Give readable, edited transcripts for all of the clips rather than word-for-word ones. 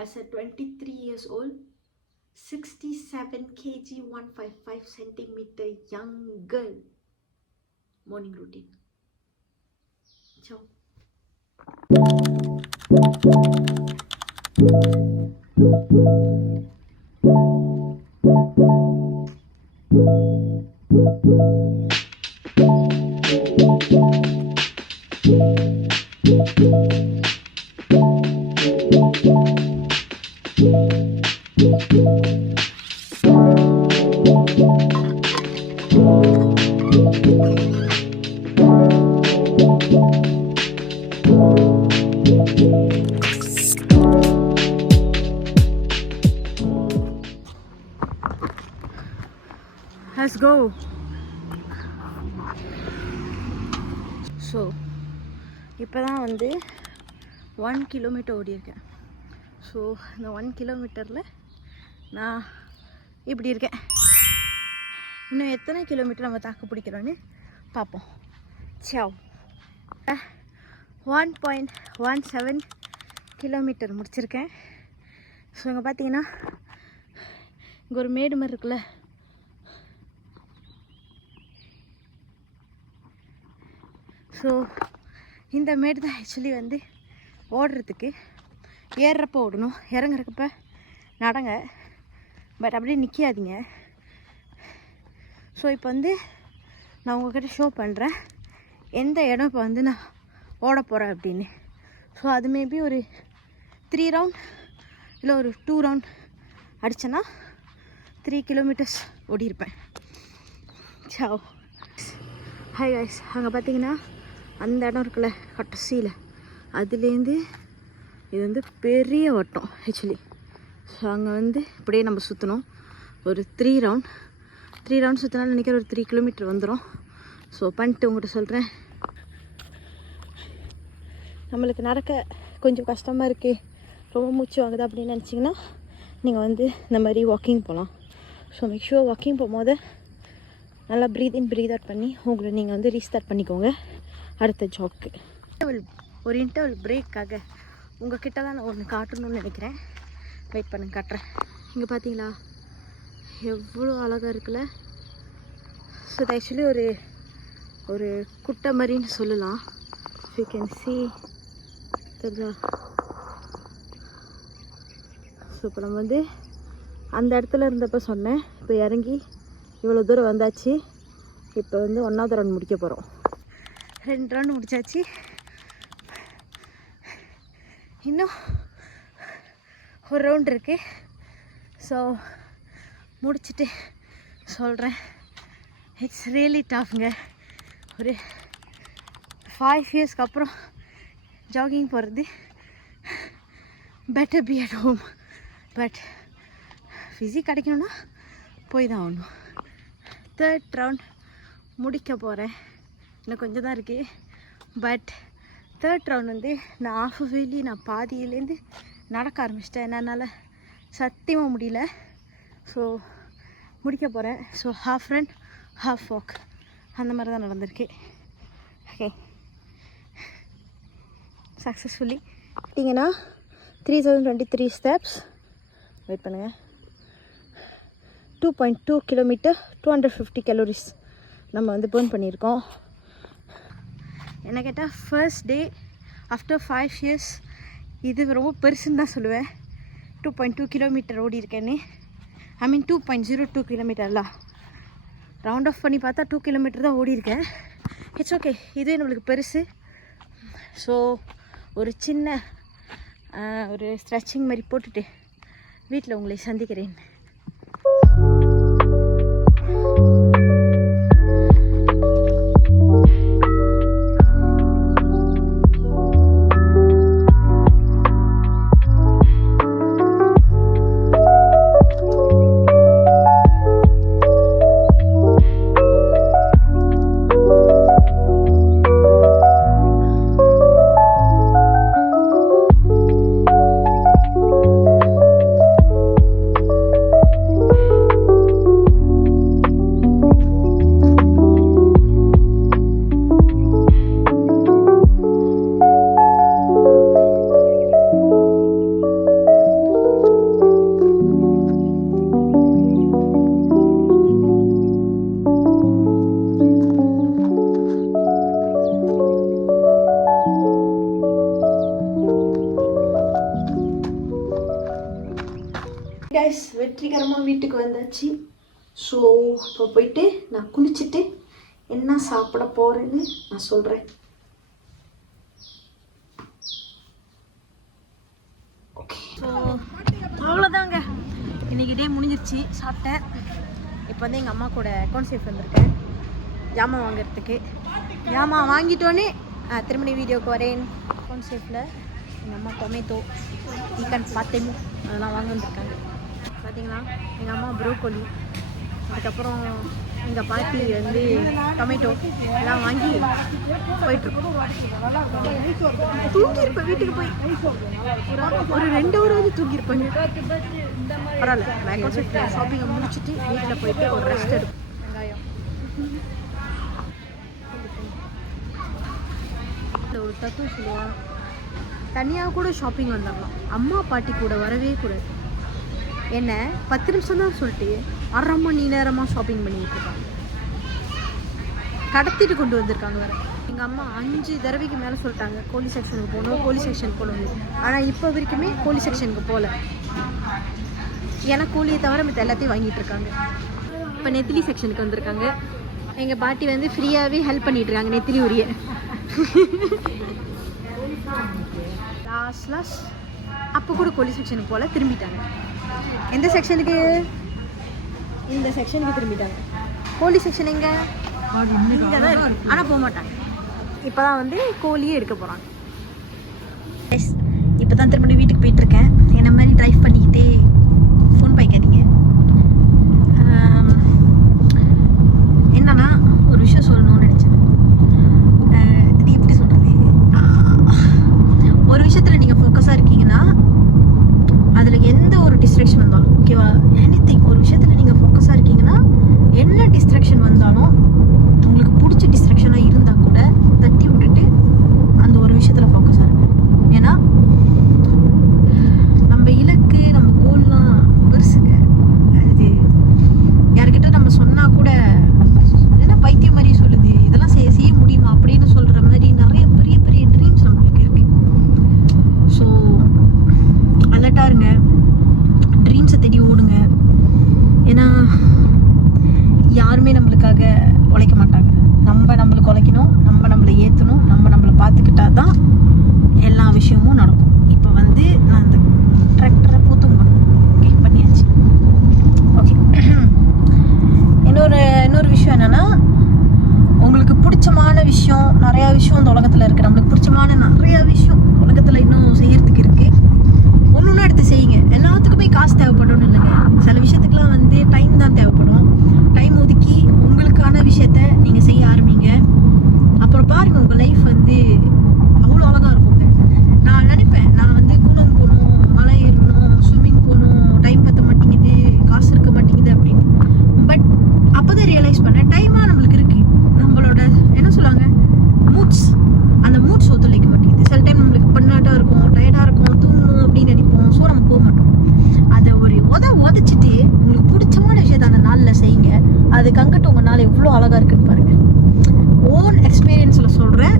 as a 23 years old, 67 kg, 155 centimeter young girl. Morning routine. Ciao. Let's go. So இப்போ தான் வந்து 1 kilometre ஓடியிருக்கேன். So இந்த 1 கிலோமீட்டரில் நான் இப்படி இருக்கேன். இன்னும் எத்தனை கிலோமீட்டர் நம்ம தாக்கு பிடிக்கிறோன்னு பார்ப்போம். சாவ். 1.17 கிலோமீட்டர் முடிச்சிருக்கேன். ஸோ இங்கே பார்த்தீங்கன்னா இங்கே ஒரு மேடு மாதிரி இருக்குல்ல, ஸோ இந்த மேடு தான் ஆக்சுவலி வந்து ஓடுறதுக்கு. ஏறுறப்போ ஓடணும், இறங்குறப்ப நடங்க, பட் அப்படியே நிற்காதீங்க. ஸோ இப்போ வந்து நான் உங்கள்கிட்ட ஷோ பண்ணுறேன் எந்த இடம் இப்போ வந்து நான் ஓட போகிறேன் அப்படின்னு. ஸோ அது மேபி ஒரு 3 ரவுண்ட் இல்லை ஒரு 2 ரவுண்ட் அடித்தேன்னா 3 கிலோமீட்டர்ஸ் ஓடியிருப்பேன். சாவ். ஹாய் காய்ஸ், அங்கே பார்த்தீங்கன்னா அந்த இடம் இருக்குல்ல கட்டசியில், அதுலேருந்து இது வந்து பெரிய வட்டம் ஆக்சுவலி. ஸோ அங்கே வந்து இப்படியே நம்ம சுற்றணும் ஒரு 3 ரவுண்ட் சுற்றினாலும் நினைக்கிற ஒரு 3 கிலோமீட்டர் வந்துடும். ஸோ பண்ணிட்டு உங்கள்கிட்ட சொல்கிறேன். நம்மளுக்கு நடக்க கொஞ்சம் கஷ்டமாக இருக்குது, ரொம்ப மூச்சு வாங்குது அப்படின்னு நினச்சிங்கன்னா நீங்கள் வந்து இந்த மாதிரி வாக்கிங் போகலாம். ஸோ மேக் ஷுர் வாக்கிங் போகும்போது நல்லா ப்ரீத் இன் ப்ரீத் அவுட் பண்ணி உங்களை நீங்கள் வந்து ரீஸ்டார்ட் பண்ணிக்கோங்க அடுத்த ஜாப்க்கு. ஒரு இன்டர்வல் பிரேக்காக உங்கள் கிட்ட தான் நான் ஒன்று காட்டணும்னு நினைக்கிறேன். வெயிட் பண்ணி காட்டுறேன். இங்கே பார்த்தீங்களா எவ்வளோ அழகாக இருக்குல்ல. ஸோ இது ஆக்சுவலி ஒரு குட்டை மாதிரின்னு சொல்லலாம். யூ கேன் சி தெரியுதா. ஸோ இப்போ நம்ம வந்து அந்த இடத்துல இருந்தப்போ சொன்னேன், இப்போ இறங்கி இவ்வளோ தூரம் வந்தாச்சு. இப்போ வந்து 1வது ரவுண்ட் முடிக்க போகிறோம். 2 ரவுண்ட் முடிச்சாச்சு. இன்னும் ஒரு ரவுண்ட் இருக்குது. ஸோ முடிச்சுட்டு சொல்கிறேன். இட்ஸ் ரியலி டஃப்ங்க. ஒரு 5 இயர்ஸ்க்கு அப்புறம் ஜாகிங் போகிறது. Better be at home, but physique கிடைக்கணும்னா போய் தான் ஆகணும். 3rd ரவுண்ட் முடிக்க போகிறேன். இன்னும் கொஞ்சம் தான் இருக்குது. பட் 3rd ரவுண்ட் வந்து நான் ஆஃப் வேலி நான் பாதியிலேருந்து நடக்க ஆரம்பிச்சிட்டேன். என்னால் சத்தியமாக முடியல. ஸோ முடிக்க போகிறேன். So half run half walk அந்த மாதிரி தான் நடந்திருக்கு. ஓகே, சக்ஸஸ்ஃபுல்லி பார்த்தீங்கன்னா 3023 ஸ்டெப்ஸ். வெயிட் பண்ணுங்கள். 2.2 கிலோமீட்டர் 250 கலோரிஸ் நம்ம வந்து பர்ன் பண்ணியிருக்கோம். என்ன கேட்டால் ஃபர்ஸ்ட் டே ஆஃப்டர் 5 இயர்ஸ் இது ரொம்ப பெருசுன்னு தான் சொல்லுவேன். 2.2 கிலோமீட்டர் ஓடி இருக்கேன்னு. ஐ மீன் 2.02 கிலோமீட்டர்லாம் ரவுண்ட் ஆஃப் பண்ணி பார்த்தா 2 கிலோமீட்டர் தான் ஓடி இருக்கேன். இட்ஸ் ஓகே, இதுவே நம்மளுக்கு பெருசு. ஸோ ஒரு சின்ன ஒரு ஸ்ட்ரெச்சிங் மாதிரி போட்டுட்டு வீட்டில் உங்களை சந்திக்கிறேன். கைஸ் வெற்றிகரமாக வீட்டுக்கு வந்தாச்சு. ஸோ இப்போ போயிட்டு நான் குளிச்சுட்டு என்ன சாப்பிட போகிறேன்னு நான் சொல்கிறேன். ஓகே, ஸோ அவ்வளோதாங்க, இன்றைக்கி டே முடிஞ்சிருச்சு. சாப்பிட்டேன். இப்போ வந்து எங்கள் அம்மா கூட அக்கௌண்ட் சேஃப் வந்திருக்கேன் ஜாமான் வாங்குறதுக்கு. ஜாமான் வாங்கிட்டோன்னே திருமணி வீடியோவுக்கு வரேன். அக்கௌண்ட் சேஃபில் எங்கள் அம்மா டொமேட்டோ, சிக்கன், பாத்தேமு அதெல்லாம் வாங்க வந்துருக்காங்க. பார்த்தீங்களா, எங்கள் அம்மா ப்ரோக்கோலி, அதுக்கப்புறம் எங்கள் பாட்டி வந்து டொமேட்டோ எல்லாம் வாங்கி போயிட்டுருக்கோம். தூங்கியிருப்பேன் வீட்டுக்கு போய் ஒரு 2 ஹவராவது தூங்கியிருப்பேங்க. பரவாயில்ல, மேக்கப் செட் ஷாப்பிங்கை முடிச்சுட்டு வீட்டில் போயிட்டு ஒரு ரெஸ்ட் எடுப்போம். வெங்காயம் ஒரு தத்துவம் சொல்லுவாள், தனியாக கூட ஷாப்பிங் வந்துடலாம், அம்மா பாட்டி கூட வரவே கூடாது. என்ன 10 நிமிஷம் தான் சொல்லிட்டு 1/2 மணி நேரமாக ஷாப்பிங் பண்ணிக்கிட்டு இருக்காங்க. கடத்திட்டு கொண்டு வந்திருக்காங்க வேறு. எங்கள் அம்மா 5 தடவைக்கு மேலே சொல்லிட்டாங்க கோழி செக்ஷனுக்கு போகணும், கோழி செக்ஷனுக்கு போகணும். ஆனால் இப்போ வரைக்குமே கோழி செக்ஷனுக்கு போகல. ஏன்னா கோழியை தவிர மற்ற எல்லாத்தையும் வாங்கிட்டு இருக்காங்க. இப்போ நெத்திலி செக்ஷனுக்கு வந்திருக்காங்க. எங்கள் பாட்டி வந்து ஃப்ரீயாகவே ஹெல்ப் பண்ணிட்டு இருக்காங்க நெத்திலி உரிய. லாஸ்ட் அப்போ கூட கோழி செக்ஷனுக்கு போகல, திரும்பிட்டாங்க. எந்த செக்ஷனுக்கு? இந்த செக்ஷனுக்கு திரும்பிட்டாங்க. கோழி செக்ஷன் எங்கே? இங்கே தான் இருக்கு, ஆனால் போக மாட்டாங்க. இப்போ தான் வந்து கோழியே எடுக்க போகிறாங்க. எஸ், இப்போ தான் திரும்ப வீட்டுக்கு போயிட்டுருக்கேன். என்ன மாதிரி ட்ரைவ் பண்ணிக்கிட்டே ஃபோன் பாய்க்காதீங்க. என்னன்னா ஒரு விஷயம் சொல்லணும்னு நினச்சேன். இது எப்படி சொல்கிறது, ஒரு விஷயத்தில் நீங்கள் ஃபோக்கஸாக இருக்கீங்கன்னா அதில் எந்த ஒரு டிஸ்ட்ராக்ஷன் வந்தாலும், ஓகேவா, எனிதிங், ஒரு விஷயத்தில் நீங்கள் ஃபோக்கஸாக இருக்கீங்கன்னா என்ன டிஸ்ட்ராக்ஷன் வந்தாலும் உங்களுக்கு பிடிச்ச டிஸ்ட்ராக்ஷனாக இருந்தால் கூட தட்டி விட்டுட்டு அந்த ஒரு விஷயத்தில் ஃபோக்கஸாக இருங்க. ஏன்னா நம்ம இலக்கு, நம்ம கோல்லாம் பெருசுங்க. அது யார்கிட்ட நம்ம சொன்னால் கூட என்ன பைத்தியம் மாதிரி சொல்லுது, இதெல்லாம் செய்ய முடியுமா அப்படின்னு சொல்கிற மாதிரி நிறைய பெரிய பெரிய ட்ரீம்ஸ் நம்மளுக்கு இருக்குது. ஸோ அலர்ட்டாக இருங்க, ட்ரீம்ஸை தேடி ஓடுங்க. ஏன்னா யாருமே நம்மளுக்காக உழைக்க மாட்டாங்க. நம்மளுக்கு உழைக்கணும், நம்மளை ஏற்றணும், நம்மளை பார்த்துக்கிட்டா தான் எல்லா விஷயமும் நடக்கும். இப்போ வந்து நான் அந்த ட்ராக்டரை பூத்துங்க ஓகே பண்ணியாச்சு. ஓகே, இன்னொரு விஷயம் என்னென்னா, உங்களுக்கு பிடிச்சமான விஷயம் நிறையா விஷயம் இந்த உலகத்தில் இருக்குது. நம்மளுக்கு பிடிச்சமான நிறையா விஷயம் உலகத்தில் இன்னும் செய்யறதுக்கு இருக்குது. ஒன்று எடுத்து செய்யுங்க. எல்லாத்துக்குமே காசு தேவைப்படணும் இல்லைங்க. சில விஷயத்துக்குலாம் வந்து டைம் தான் தேவைப்படும். டைம் ஒதுக்கி உங்களுக்கான விஷயத்த நீங்கள் செய்ய ஆரம்பிங்க. அப்புறம் பாருங்கள், உங்கள் லைஃப் வந்து அவ்வளோ அழகாக இருக்குங்க. நான் நினைப்பேன், நான் வந்து குணம் போகணும், மலை ஏறணும், ஸ்விம்மிங் போகணும், டைம் பற்ற மாட்டேங்குது, காசு இருக்க மாட்டேங்குது அப்படின்னு. பட் அப்போ தான் ரியலைஸ் பண்ணேன், டைமாக நம்மளுக்கு இருக்குது. நம்மளோட என்ன சொல்லுவாங்க, மூட்ஸ், அந்த மூட்ஸ் ஒத்துழைக்க மாட்டேங்குது. சில டைம் நம்மளுக்கு பண்ணாட்டாக இருக்கும், டயர்டாக இருக்கும், தூங்கணும் அப்படின்னு நினைப்போம். ஸோ நம்ம போக மாட்டோம். அதை ஒரு உதச்சிட்டு உங்களுக்கு பிடிச்சமான விஷயத்த அந்த நாளில் செய்யுங்க. அதுக்கு அங்கிட்டு உங்கள் நாள் எவ்வளோ அழகாக இருக்குன்னு பாருங்கள். ஓன் எக்ஸ்பீரியன்ஸில் சொல்கிறேன்,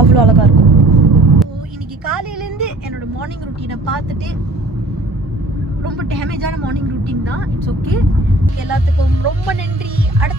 அவ்வளோ அழகாக இருக்கும். ஸோ இன்னைக்கு காலையிலேருந்து என்னோட மார்னிங் ரொட்டீனை பார்த்துட்டு, ரொம்ப டேமேஜான மார்னிங் ரொட்டீன் தான், இட்ஸ் ஓகே. எல்லாத்துக்கும் ரொம்ப நன்றி. அடுத்த